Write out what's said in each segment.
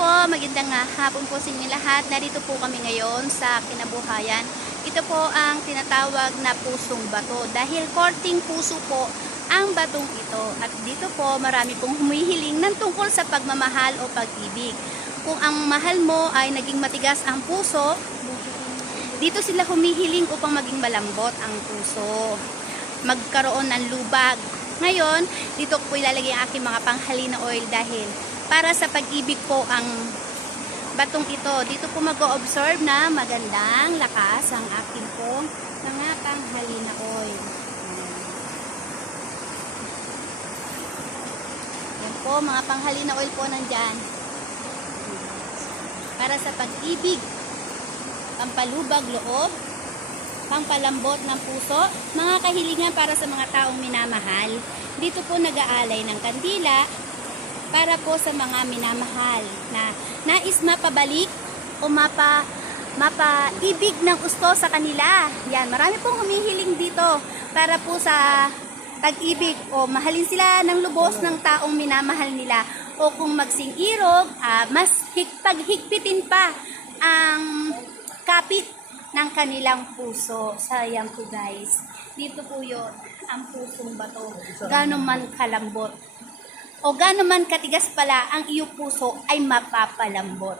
po, magandang nga hapon po sa inyo lahat. Narito po kami ngayon sa kinabuhayan. Ito po ang tinatawag na pusong bato dahil korting puso po ang batong ito. At dito po marami pong humihiling ng tungkol sa pagmamahal o pag-ibig. Kung ang mahal mo ay naging matigas ang puso, dito sila humihiling upang maging malambot ang puso. Magkaroon ng lubag. Ngayon, dito ko ilalagay ang aking mga panghalina oil dahil para sa pag-ibig po ang batong ito. Dito po mag-o-observe na magandang lakas ang aking po mga panghalina oil. Yan po, mga panghalina oil po nandyan. Para sa pag-ibig, pampalubag loob, pangpalambot ng puso, mga kahilingan para sa mga taong minamahal. Dito po nag-aalay ng kandila para po sa mga minamahal na nais mapabalik o mapa mapaibig ng gusto sa kanila. Yan, marami pong humihiling dito para po sa pag-ibig o mahalin sila ng lubos ng taong minamahal nila o kung magsing irog, ah, mas hig, paghigpitin pa ang kapit ng kanilang puso. Sayang po guys. Dito po yun, ang pusong bato. Gano'n man kalambot. O gano'n man katigas pala, ang iyong puso ay mapapalambot.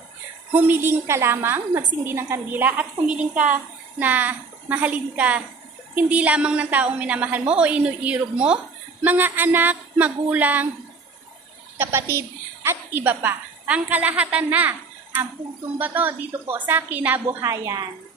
Humiling ka lamang, magsindi ng kandila, at humiling ka na mahalin ka hindi lamang ng taong minamahal mo o inuirog mo, mga anak, magulang, kapatid, at iba pa. Ang kalahatan na, ang pusong bato dito po sa kinabuhayan.